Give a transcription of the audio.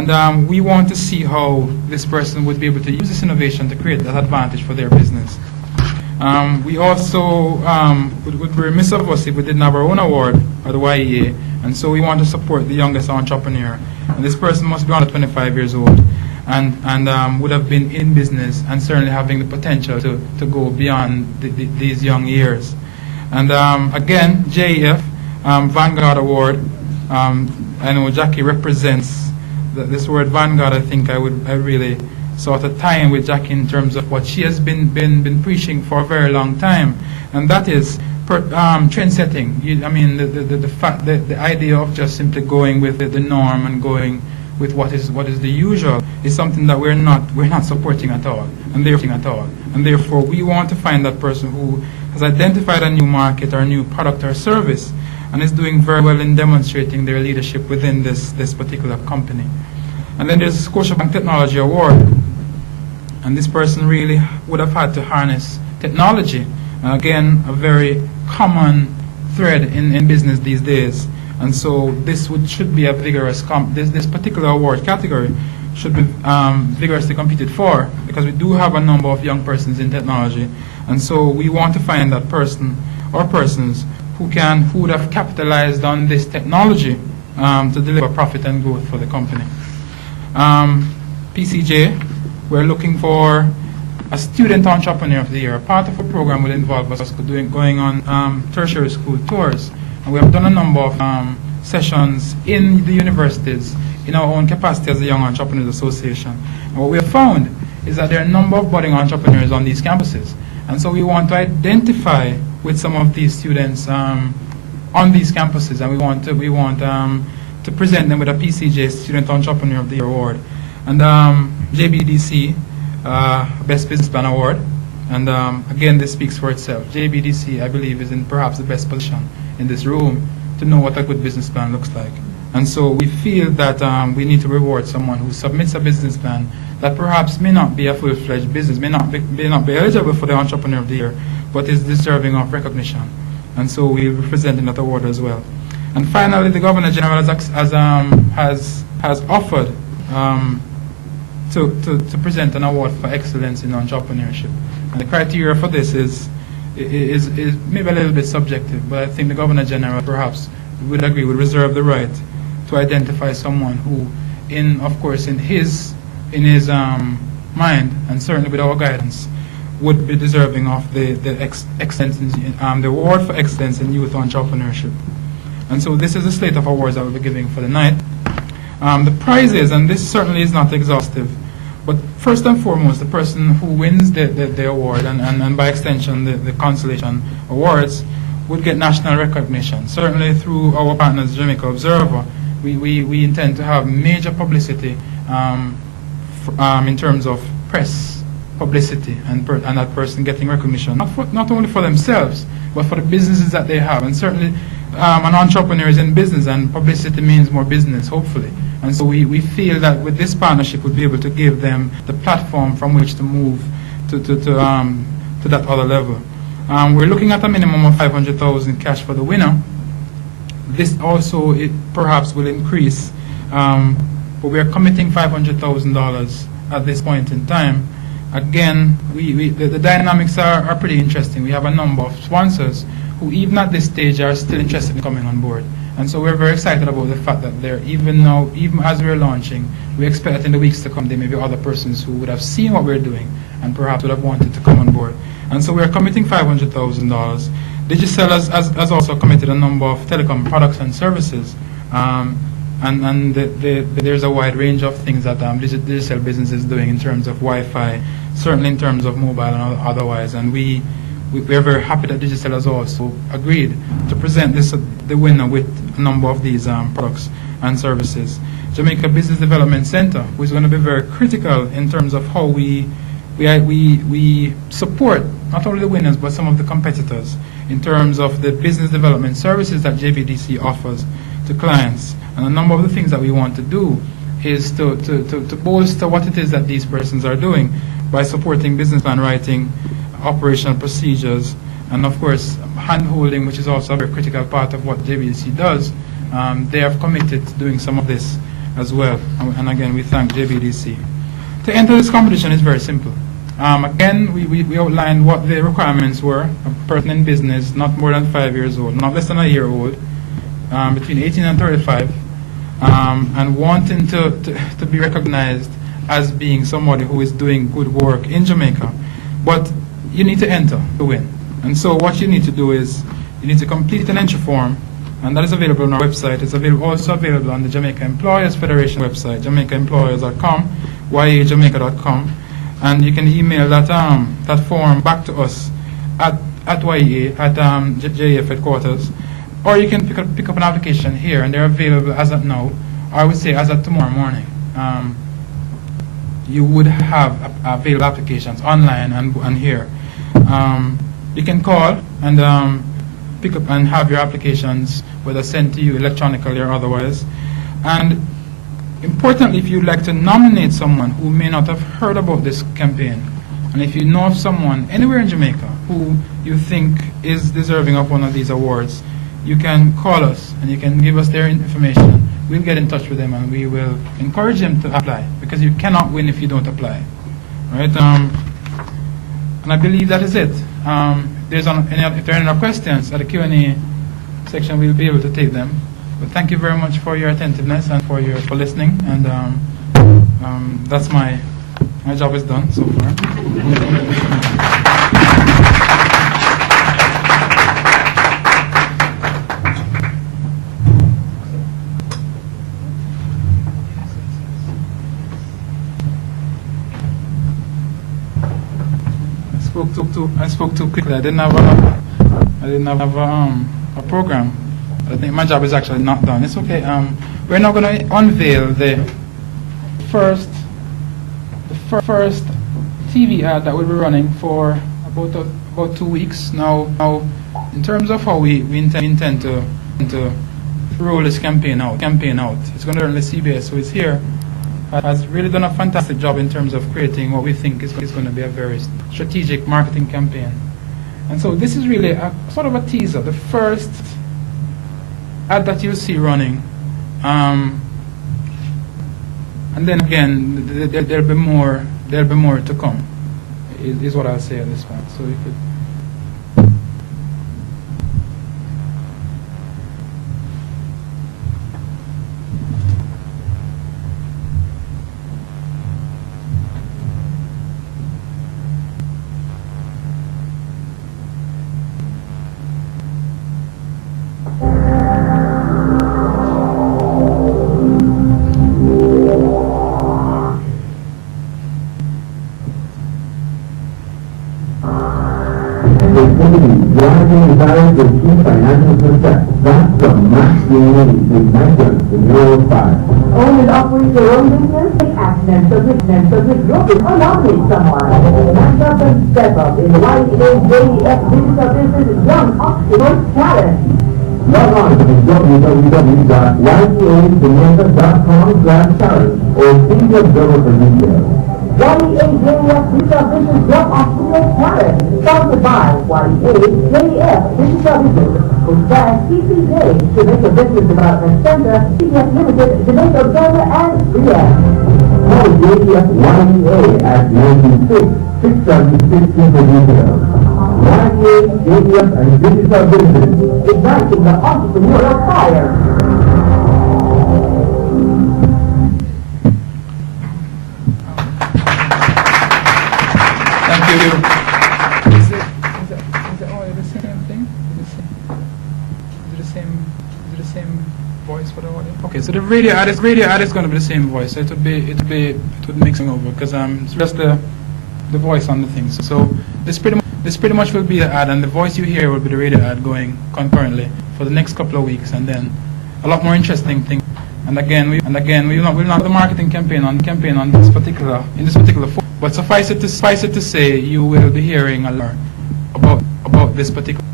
And we want to see how this person would be able to use this innovation to create that advantage for their business. We also would be remiss of us if we didn't have our own award at the YEA, and so we want to support the youngest entrepreneur. And this person must be under 25 years old and would have been in business and certainly having the potential to go beyond these young years. And again, JEF, Vanguard Award. I know Jackie represents this word Vanguard. I think I really sort of tie in with Jackie in terms of what she has been preaching for a very long time, and that is trend setting. I mean, the idea of just simply going with the norm and going with what is the usual is something that we're not supporting at all, and therefore we want to find that person who has identified a new market or a new product or service and is doing very well in demonstrating their leadership within this particular company. And then there's the Scotiabank Technology Award, and this person really would have had to harness technology. Again, a very common thread in business these days. And so this should be a vigorous, this particular award category should be vigorously competed for, because we do have a number of young persons in technology. And so we want to find that person or persons who would have capitalized on this technology to deliver profit and growth for the company. PCJ, we're looking for a student entrepreneur of the year. Part of the program will involve us going on tertiary school tours. And we have done a number of sessions in the universities in our own capacity as a Young Entrepreneurs Association. And what we have found is that there are a number of budding entrepreneurs on these campuses. And so we want to identify with some of these students on these campuses, and we want to present them with a PCJ Student Entrepreneur of the Year Award. And JBDC Best Business Plan Award. And again, this speaks for itself. JBDC, I believe, is in perhaps the best position in this room to know what a good business plan looks like. And so we feel that we need to reward someone who submits a business plan that perhaps may not be a full-fledged business, may not be eligible for the Entrepreneur of the Year, but is deserving of recognition. And so we are presenting that award as well. And finally, the Governor General has offered to present an award for excellence in entrepreneurship. And the criteria for this is maybe a little bit subjective, but I think the Governor General perhaps would agree, would reserve the right to identify someone who, in his mind, and certainly with our guidance, would be deserving of the excellence the award for excellence in youth entrepreneurship. And so this is a slate of awards that we'll be giving for the night. The prizes, and this certainly is not exhaustive, but first and foremost, the person who wins the award and by extension the consolation awards would get national recognition. Certainly through our partners, Jamaica Observer, we intend to have major publicity in terms of press publicity and that person getting recognition, not only for themselves, but for the businesses that they have. And certainly an entrepreneur is in business, and publicity means more business, hopefully. And so we feel that with this partnership, we'll be able to give them the platform from which to move to that other level. We're looking at a minimum of $500,000 cash for the winner. This also perhaps will increase, but we are committing $500,000 at this point in time. Again, the dynamics are pretty interesting. We have a number of sponsors who, even at this stage, are still interested in coming on board. And so we're very excited about the fact that even as we're launching, we expect that in the weeks to come, there may be other persons who would have seen what we're doing and perhaps would have wanted to come on board. And so we're committing $500,000. Digicel has also committed a number of telecom products and services. And there's a wide range of things that Digicel Business is doing in terms of Wi-Fi, certainly in terms of mobile and otherwise. And we are very happy that Digicel has also agreed to present the winner with a number of these products and services. Jamaica Business Development Center, who is going to be very critical in terms of how we support not only the winners but some of the competitors in terms of the business development services that JBDC offers to clients. And a number of the things that we want to do is to bolster what it is that these persons are doing by supporting business plan writing, operational procedures, and of course hand-holding, which is also a very critical part of what JBDC does. They have committed to doing some of this as well. And again, we thank JBDC. To enter this competition is very simple. Again, we outlined what the requirements were. A person in business, not more than 5 years old, not less than a year old, between 18 and 35, and wanting to be recognized as being somebody who is doing good work in Jamaica. But you need to enter to win. And so what you need to do is you need to complete an entry form, and that is available on our website. It's also available on the Jamaica Employers Federation website, jamaicaemployers.com, yajamaica.com. And you can email that form back to us at YEA, at JEF headquarters, or you can pick up an application here, and they're available as at now, or I would say as at tomorrow morning. You would have available applications online and here. You can call and pick up and have your applications, whether sent to you electronically or otherwise. And importantly, if you'd like to nominate someone who may not have heard about this campaign, and if you know of someone anywhere in Jamaica who you think is deserving of one of these awards, you can call us and you can give us their information. We'll get in touch with them and we will encourage them to apply, because you cannot win if you don't apply. Right? And I believe that is it. If there are any other questions at the Q&A section, we'll be able to take them. But thank you very much for your attentiveness and for listening. And that's my job is done so far. I spoke too quickly. I didn't have a program. I think my job is actually not done. It's okay. We're now going to unveil the first TV ad that we'll be running for about 2 weeks now. In terms of how we intend to roll this campaign out, it's going to run the CBS, who is here, has really done a fantastic job in terms of creating what we think is going to be a very strategic marketing campaign. And so this is really a sort of a teaser, the first ad that you'll see running. And then again, there'll be more to come, is what I'll say at this point. So you could. Desires to achieve financial success. That's the match we need to measure the Euro 5. Own and operate your own business? Take action so this group is or nominate someone. Stand up and step up in YEAJEF Digital Business Young Entrepreneur Challenge. Log on to www.YEAJamaica.com/challenge or see the observer for details. YEAJEF Digital Business Young Entrepreneur Challenge, sponsored by YEAJEF Digital Business, /CCJ, Jamaica Business Development Center, CBS Limited, Jamaica Observer, and Riyadh. Call JEF YEA at 926-676 for details. YEAJEF and Digital Business, igniting the entrepreneurial fire. Thank you. Is it all the same thing? Is it the same voice for the audio? Okay, so the radio ad is going to be the same voice. So it would mixing over, because it's just the voice on the thing. So this pretty much will be the ad, and the voice you hear will be the radio ad going concurrently for the next couple of weeks, and then a lot more interesting things. And again, we'll not have the marketing campaign on this particular form. But suffice it to say, you will be hearing a lot about this particular.